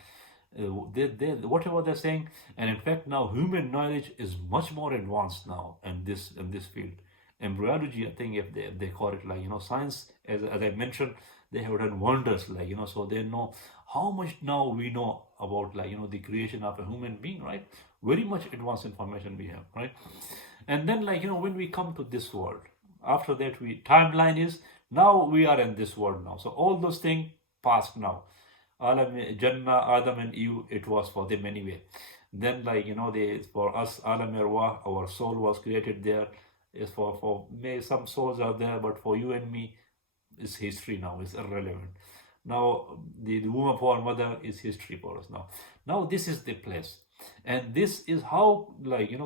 Whatever they're saying, and in fact, now human knowledge is much more advanced now in this field. Embryology, I think, if they call it science, as I mentioned, they have done wonders. So they know how much now we know about the creation of a human being, right? Very much advanced information we have, right? And then when we come to this world. After that, timeline is now we are in this world now. So all those things passed now. Jannah, Adam and Eve, it was for them anyway. Then for us, Alam Arwah, our soul was created there. Is for some souls are there, but for you and me, it's history now. It's irrelevant. Now the womb of our mother is history for us now. Now this is the place, and this is how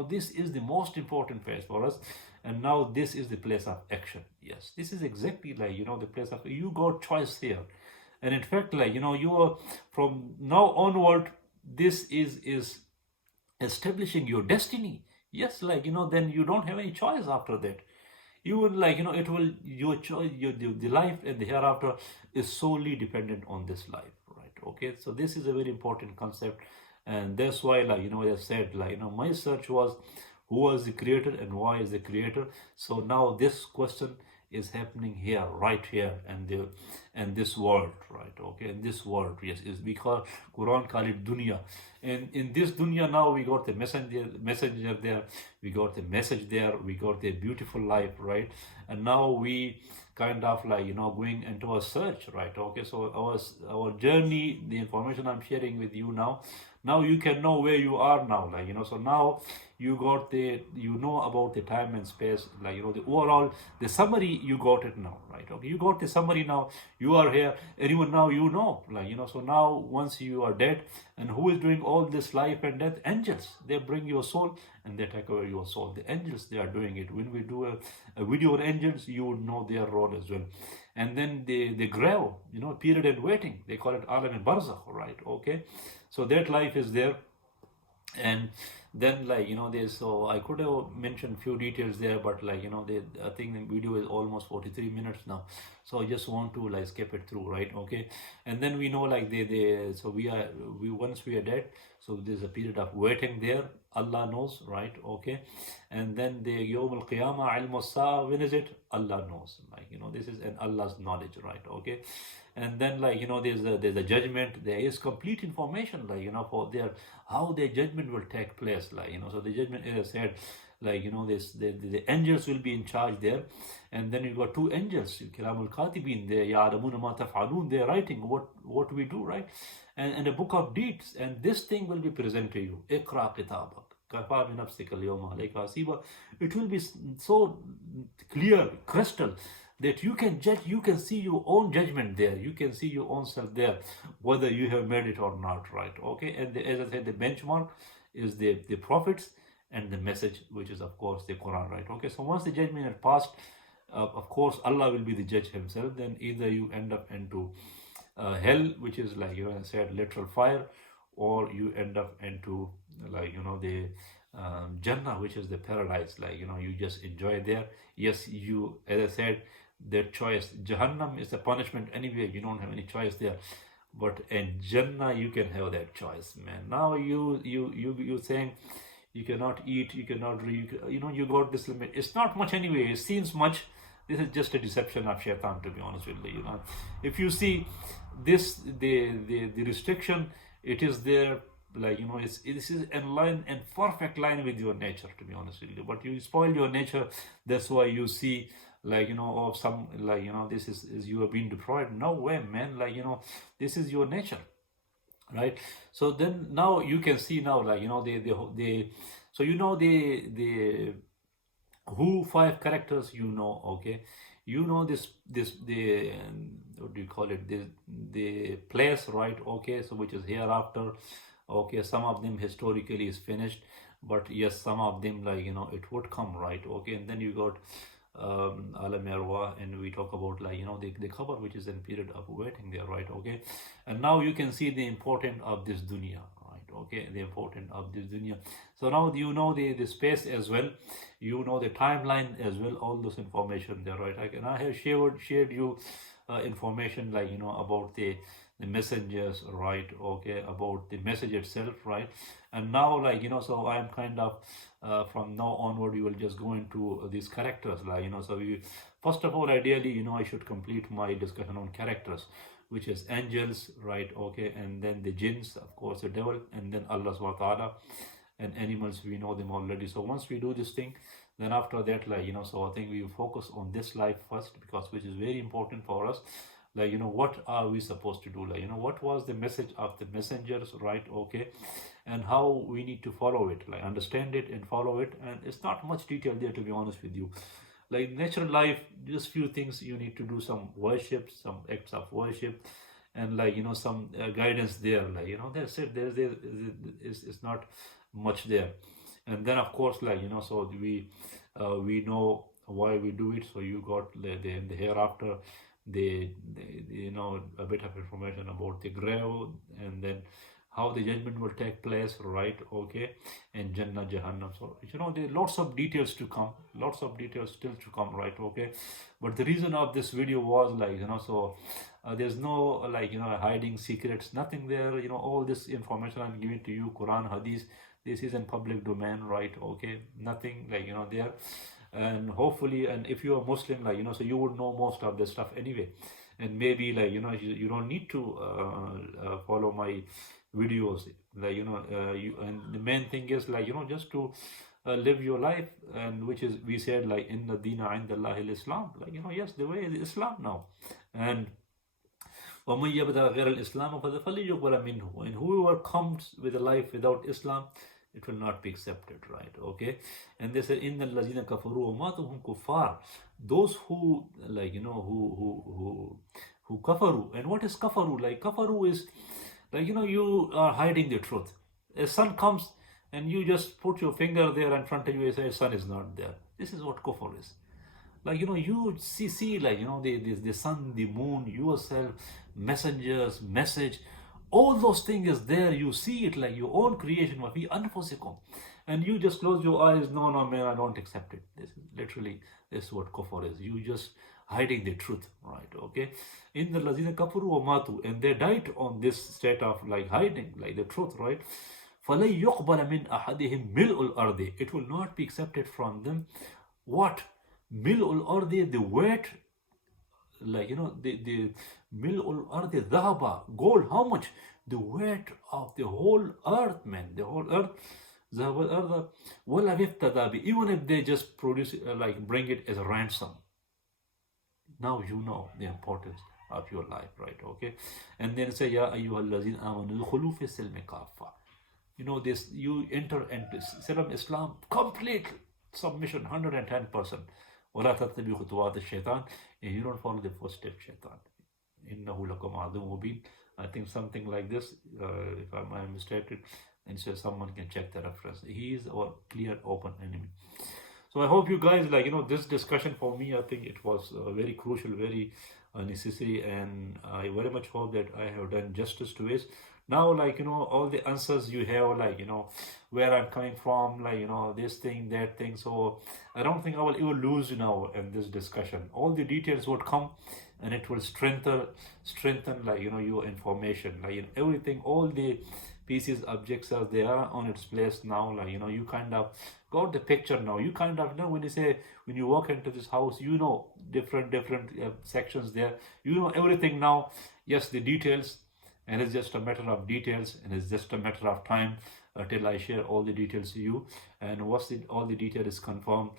this is the most important place for us. And now this is the place of action. Yes, this is exactly the place of, you got choice here. And in fact, you are from now onward, this is establishing your destiny. Yes, then you don't have any choice after that. You will it will, your choice, the life and the hereafter is solely dependent on this life, right? Okay, so this is a very important concept. And that's why as I said, my search was, who was the creator and why is the creator? So now this question is happening here, right here, and this world, right? Okay, in this world, yes, is we call Quran call it dunya. And in this dunya now we got the messenger there, we got the message there, we got a beautiful life, right? And now we kind of going into a search, right? Okay, so our journey, the information I'm sharing with you now you can know where you are now, so now you got about the time and space, the overall, the summary, you got it now, right? Okay, you got the summary now, you are here, and even now so now once you are dead, and who is doing all this life and death? Angels. They bring your soul and they take away your soul. The angels, they are doing it. When we do a video on angels, you would know their role as well. And then the grave, period and waiting, they call it alam and barzakh, right? Okay, so that life is there. And then there's, so I could have mentioned few details there, but I think the video is almost 43 minutes now, so I just want to skip it through, right? Okay, and then we know so we once we are dead, so there's a period of waiting there. Allah knows, right? Okay, and then the Yawm al-Qiyamah, ilm as-sa'a, when is it? Allah knows, this is an Allah's knowledge, right? Okay, and then there's a judgment. There is complete information for their, how their judgment will take place, so the judgment, as I said, the angels will be in charge there. And then you got two angels, kiramul katibin, they ya'lamuna ma taf'alun, they're writing what we do, right? And a book of deeds, and this thing will be presented to you. Iqra kitabak kafa bi nafsika al-yawma alayka hasiba. It will be so clear, crystal, that you can judge, you can see your own judgment there, you can see your own self there, whether you have made it or not, right? Okay, and as I said, the benchmark is the prophets and the message, which is of course the Quran, right? Okay, so once the judgment is passed, of course Allah will be the judge himself. Then either you end up into hell, which is I said, literal fire, or you end up into the Jannah, which is the paradise, you just enjoy there. Yes, you, as I said, their choice. Jahannam is a punishment anyway, you don't have any choice there. But in Jannah you can have that choice, man. Now you saying you cannot eat, you cannot drink, you got this limit. It's not much anyway, it seems much. This is just a deception of shaitan, to be honest with you. If you see this, the restriction, it is there like, you know, this is in line and perfect line with your nature, to be honest with you. But you spoil your nature. That's why you see, like, you know, of some, like, you know, this is you have been deprived. No way, man. Like, you know, this is your nature, right? So then now you can see now, like, you know, they so you know the who five characters, you know, okay, you know this the what do you call it, the place, right? Okay, so which is hereafter. Okay, some of them historically is finished, but yes, some of them, like, you know, it would come, right? Okay, and then you got Alam Arwah, and we talk about, like, you know, the cover which is in period of waiting there, right? Okay, and now you can see the importance of this dunya, right? Okay, the importance of this dunya. So now you know the space as well, you know the timeline as well, all this information there, right? And I have shared you information, like, you know, about the messengers, right? Okay, about the message itself, right? And now, like, you know, so I'm kind of from now onward, we will just go into these characters, like, you know. So we, first of all, ideally, you know, I should complete my discussion on characters, which is angels, right? Okay, and then the Jins, of course, the devil, and then Allah Taala, and animals, we know them already. So once we do this thing, then after that, like, you know, so I think we focus on this life first, because which is very important for us. Like, you know, what are we supposed to do? Like, you know, what was the message of the messengers, right? Okay, and how we need to follow it, like understand it and follow it. And it's not much detail there, to be honest with you. Like natural life, just few things you need to do, some worship, some acts of worship, and, like, you know, some guidance there, like, you know, that's it. It's not much there. And then, of course, like, you know, so we know why we do it. So you got the hereafter, the you know, a bit of information about the grave, and then how the judgment will take place, right? Okay, and Jannah, Jahannam. So, you know, there are lots of details to come, lots of details still to come, right? Okay, but the reason of this video was, like, you know, so there's no, like, you know, hiding secrets, nothing there. You know, all this information I'm giving to you, Quran, Hadith, this is in public domain, right? Okay, nothing, like, you know, there. And hopefully, and if you are Muslim, like, you know, so you would know most of this stuff anyway. And maybe, like, you know, you don't need to follow my videos, like, you know, and the main thing is, like, you know, just to live your life, and which is, we said, like, inna dina indallahi al-Islam, like, you know, yes, the way is Islam now. And وَمَنْ يَبْتَغِ غَيْرَ الْإِسْلَامَ فَلَنْ مِنْهُ, and whoever comes with a life without Islam, it will not be accepted, right? Okay, and they say, إِنَّ الَّذِينَ كَفَرُوا وَمَاتُوا هُمْ كُفَّارٌ, those who, like, you know, who kafaru. And what is kafaru? Like, kafaru is, like, you know, you are hiding the truth. A sun comes and you just put your finger there in front of you and say, sun is not there. This is what kufr is. Like, you know, you see, like, you know, the sun, the moon, yourself, messengers, message, all those things is there. You see it like your own creation, and you just close your eyes. No, man, I don't accept it. This is literally, this is what kufr is. You just hiding the truth, right? Okay, in the lazina kafaru wa matu, and they died on this state of, like, hiding, like, the truth, right? فَلَن يُقْبَلَ مِنْ أَحَدِهِمْ مِلْءُ الْأَرْضِ, it will not be accepted from them. What? مِلْءُ الْأَرْضِ, the weight, like, you know, the مِلْءُ الْأَرْضِ ذَهَبًا, gold, how much? The weight of the whole earth, man, the whole earth. ذَهَبَ الْأَرْضَ وَلَا يَفْتَدَى بِهِ, even if they just produce, like, bring it as a ransom. Now you know the importance of your life, right? Okay, and then say, Ya ayyuhallazina amanu udkhulu fi silmi kaffa. You know this, you enter into Islam, complete submission, 110%. وَلَا تَتَّبِعُوا خُطُوَاتِ الشَّيْطَانِ, and you don't follow the footsteps of shaitan. إِنَّهُ لَكُمْ عَدُوٌّ مُبِينٌ. I think something like this, if I'm mistaken, and so someone can check the reference. He is our clear, open enemy. So I hope you guys, like, you know, this discussion for me, I think it was very crucial, very necessary, and I very much hope that I have done justice to it. Now, like, you know, all the answers you have, like, you know, where I'm coming from, like, you know, this thing, that thing. So I don't think I will ever lose now in this discussion. All the details would come, and it will strengthen, like, you know, your information, like, you know, everything, all the pieces, objects, as they are on its place now, like, you know, you kind of got the picture now. You kind of know, when you say, when you walk into this house, you know, different sections there, you know everything now. Yes, the details, and it's just a matter of details, and it's just a matter of time till I share all the details to you. And once all the detail is confirmed,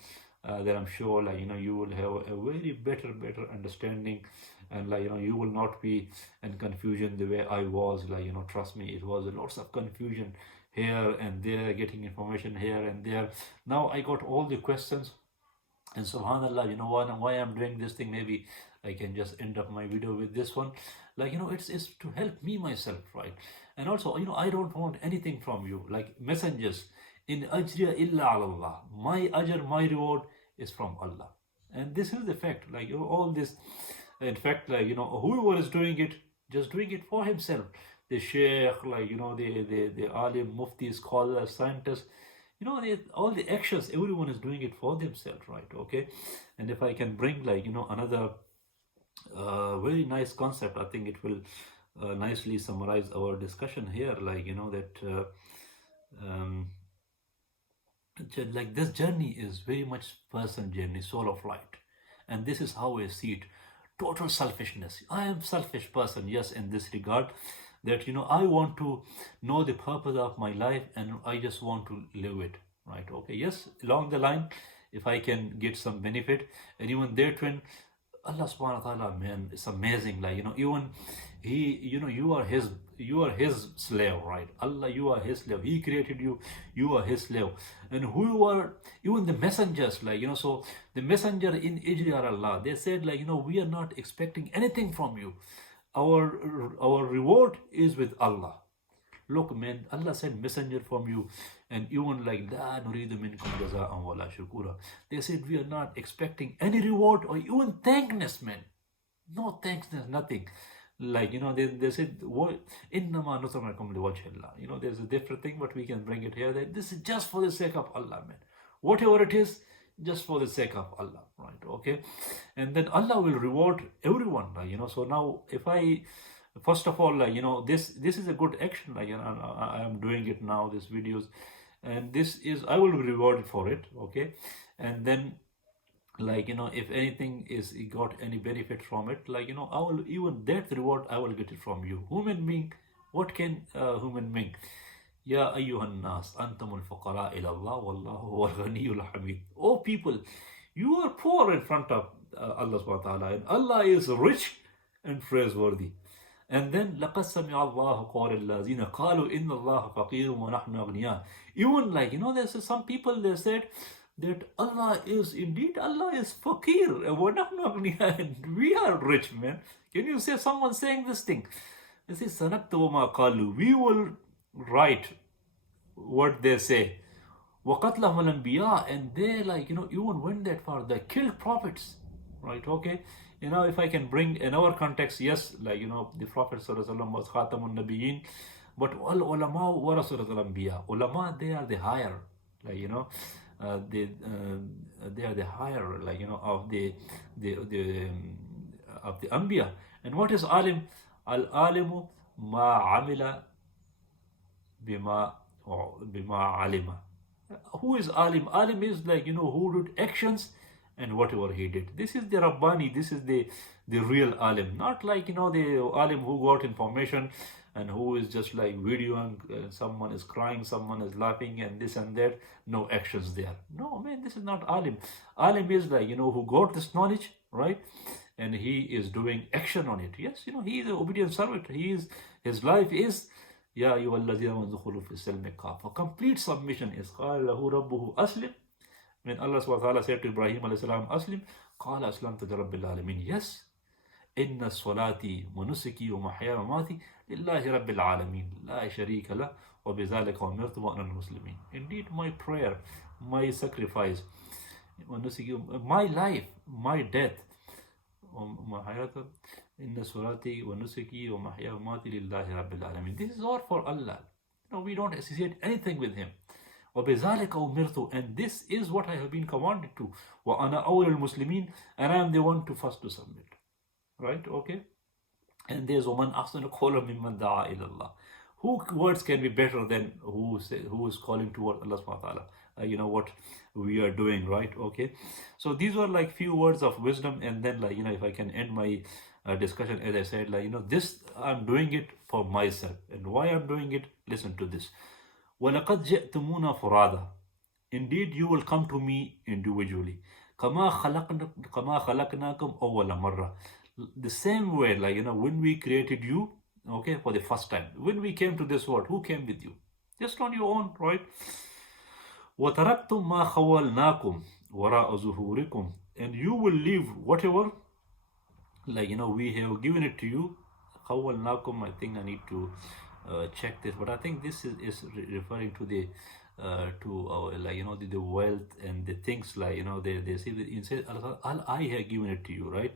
then I'm sure, like, you will have a very better understanding, and, like, you will not be in confusion the way I was. Like, trust me, it was lots of confusion here and there, getting information here and there. Now I got all the questions, and subhanallah, why I'm doing this thing. Maybe I can just end up my video with this one. Like, it's to help me myself, right? And also, I don't want anything from you, like messengers. In ajriya illa ala Allah. My ajr, my reward is from Allah. And this is the fact. Like, all this, in fact, like, whoever is doing it, just doing it for himself. The sheikh, like, the alim, mufti, scholar, scientist, all the actions, everyone is doing it for themselves, right? Okay. And if I can bring, like, another very nice concept, I think it will nicely summarize our discussion here. Like, that like, this journey is very much person journey, soul of light. And this is how I see it. Total selfishness. I am selfish person, yes, in this regard, that I want to know the purpose of my life, and I just want to live it, right? Okay, yes, along the line, if I can get some benefit, and even there, twin, Allah subhanahu wa ta'ala, man, it's amazing. Like, even he, you are his slave, right? Allah, you are his slave. He created you, you are his slave. And who are even the messengers, like, so the messenger in Ijri Allah, they said, like, we are not expecting anything from you. Our reward is with Allah. Look, man, Allah sent messenger from you, and even like la nuridu minkum jaza'an wala shukura. They said we are not expecting any reward or even thankness, man. No thankness, nothing. Like, they said, innama nut'imukum liwajhillah. There's a different thing, but we can bring it here. That this is just for the sake of Allah, man. Whatever it is, just for the sake of Allah, right? Okay. And then Allah will reward everyone, like, so now if I, first of all, like, this is a good action, like, I am doing it now, these videos, and this is, I will be rewarded for it, okay? And then, like, if anything is got any benefit from it, like, I will, even that reward, I will get it from you. Human being, what can human being? Ya ayyuhan nas, antumul fuqara ila Allah, wallahu huwal ghaniyyul hamid. Oh people, you are poor in front of Allah subhanahu wa ta'ala, and Allah is rich and praiseworthy. And then لَقَدْ سَمِعَ اللَّهُ قَوْلَ الَّذِينَ قَالُوا إِنَّ اللَّهَ فَقِيرٌ وَنَحْنُ أَغْنِيَاءٌ. Even, like, there's some people, they said that Allah is faqir, وَنَحْنُ أَغْنِيَاءٌ, and we are rich, man. Can you say someone saying this thing? They say, سَنَكْتُبُ مَا قَالُوا, we will write what they say. وَقَتْلَهُمُ الْأَنْبِيَاء, and they, like, even went that far, they killed prophets, right? Okay. If I can bring in our context, yes, like, the Prophet ﷺ was Khatamun Nabiyyin, but all ulama warasatul anbiya. Ulama, they are the higher, like, they are the higher, like, of the anbiya. And what is alim? Al alimu ma amila bima alima. Who is alim? Alim is, like, who did actions and whatever he did. This is the Rabbani, this is the real alim. Not like, the alim who got information and who is just like videoing, someone is crying, someone is laughing, and this and that, no actions there. No, man, this is not alim. Alim is, like, who got this knowledge, right? And he is doing action on it. Yes, he is an obedient servant. His life is, Ya ayyuhalladhina amanu fi silmi kafa. Complete submission is qala lahu rabbuhu aslim. When Allah subhanahu wa ta'ala said to Ibrahim alayhi salam, Aslim, Qala aslamtu rabbil alamin. Yes, inna salati wa nusuki wa mahyaya wa mamati lillahi rabbil alamin, la sharika lah, wa bizalika umirtu wa ana al-muslimin. Indeed, my prayer, my sacrifice, my life, my death, inna salati wa nusuki wa mahyaya wa mamati lillahi rabbil alamin. This is all for Allah. We don't associate anything with Him. وَبِذَلِكَ أُمِرْتُ, and this is what I have been commanded to. وَأَنَا أَوْلَ الْمُسْلِمِينَ, and I am the one to first to submit. Right? Okay? And there's وَمَنْ أَحْسَنُ قَوْلًا مِمَّنْ دَعَا إِلَى اللَّهِ. Who words can be better than who is calling toward Allah subhanahu wa ta'ala? we are doing, right? Okay, so these were like few words of wisdom, and then like if I can end my discussion, as I said, like this, I'm doing it for myself, and why I'm doing it, listen to this. وَلَقَدْ جِئْتُمُونَ فُرَادًا, indeed you will come to me individually. كَمَا خَلَقْنَاكُمْ أَوَّلَ مَرَّةٍ, the same way, like when we created you, okay, for the first time. When we came to this world, who came with you? Just on your own, right? وَتَرَكْتُمْ مَا خَوَّلْنَاكُمْ وَرَاءَ ظُهُورِكُمْ, and you will leave whatever, like we have given it to you. خَوَّلْنَاكُمْ, I think I need to check this, but I think this is referring to the to our, like the wealth and the things, like they say that inside I have given it to you, right?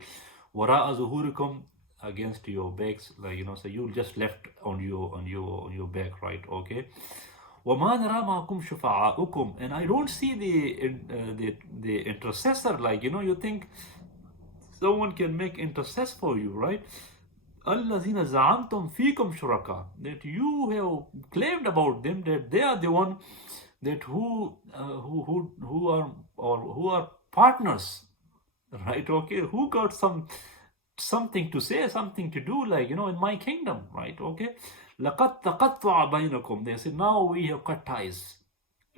وَرَاءَ ظُهُورِكُمْ, against your backs, like so you just left on your back, right? Okay. وَمَا نَرَى مَعَكُمْ شُفَعَاءُكُمْ, and I don't see the intercessor, like you think someone can make intercess for you, right? الَّذِينَ زَعَمْتُمْ فِيكُمْ شُرَكَاء, that you have claimed about them that they are the one that who are partners, right? Okay, who got something to say, something to do, like in my kingdom, right? Okay. لَقَدْ تَقَطَّعَ بَيْنَكُمْ, they said, now we have cut ties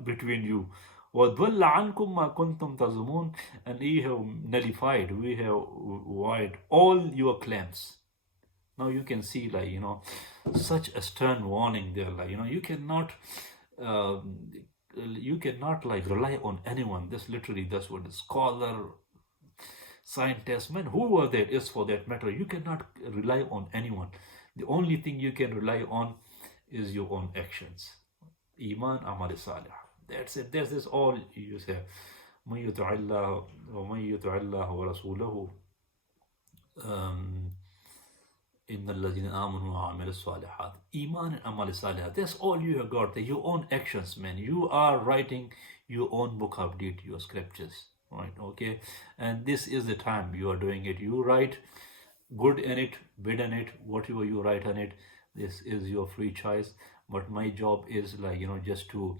between you. وَضَلَّ عَنْكُمْ مَا كُنْتُمْ تَزْعُمُونَ, and we have nullified, we have void all your claims. Now you can see, like such a stern warning there, like you cannot like rely on anyone. This literally, that's what the scholar, scientist, man, whoever that is for that matter, you cannot rely on anyone. The only thing you can rely on is your own actions. Iman, amal salih. That's it. This is all you say. مَن يُطِعِ اللَّهَ وَمَن يُطِعِ اللَّهَ وَرَسُولَهُ إِنَّ الَّذِينَ آمَنُوا وَعَمِلُوا الصَّالِحَاتِ. Iman and amal salih. That's all you have got. Your own actions, man. You are writing your own book of deed, your scriptures, right? Okay, and this is the time you are doing it. You write good in it, bad in it, whatever you write on it, this is your free choice. But my job is, like just to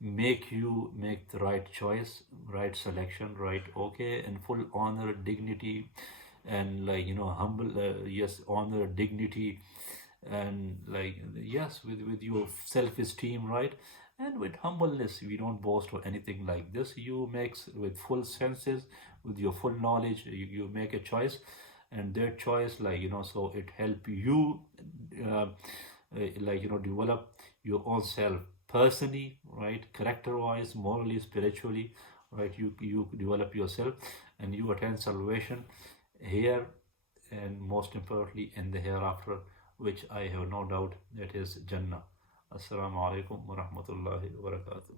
make you make the right choice, right selection, right? Okay, and full honor, dignity, and like humble, yes, honor, dignity, and like yes, with your self-esteem, right? And with humbleness, we don't boast or anything like this. You make with full senses, with your full knowledge, you make a choice, and that choice, like so it help you like develop your own self personally, right? Character wise, morally, spiritually, right? You develop yourself, and you attain salvation here, and most importantly in the hereafter, which I have no doubt that is Jannah. Assalamu alaikum wa rahmatullahi wa barakatuh.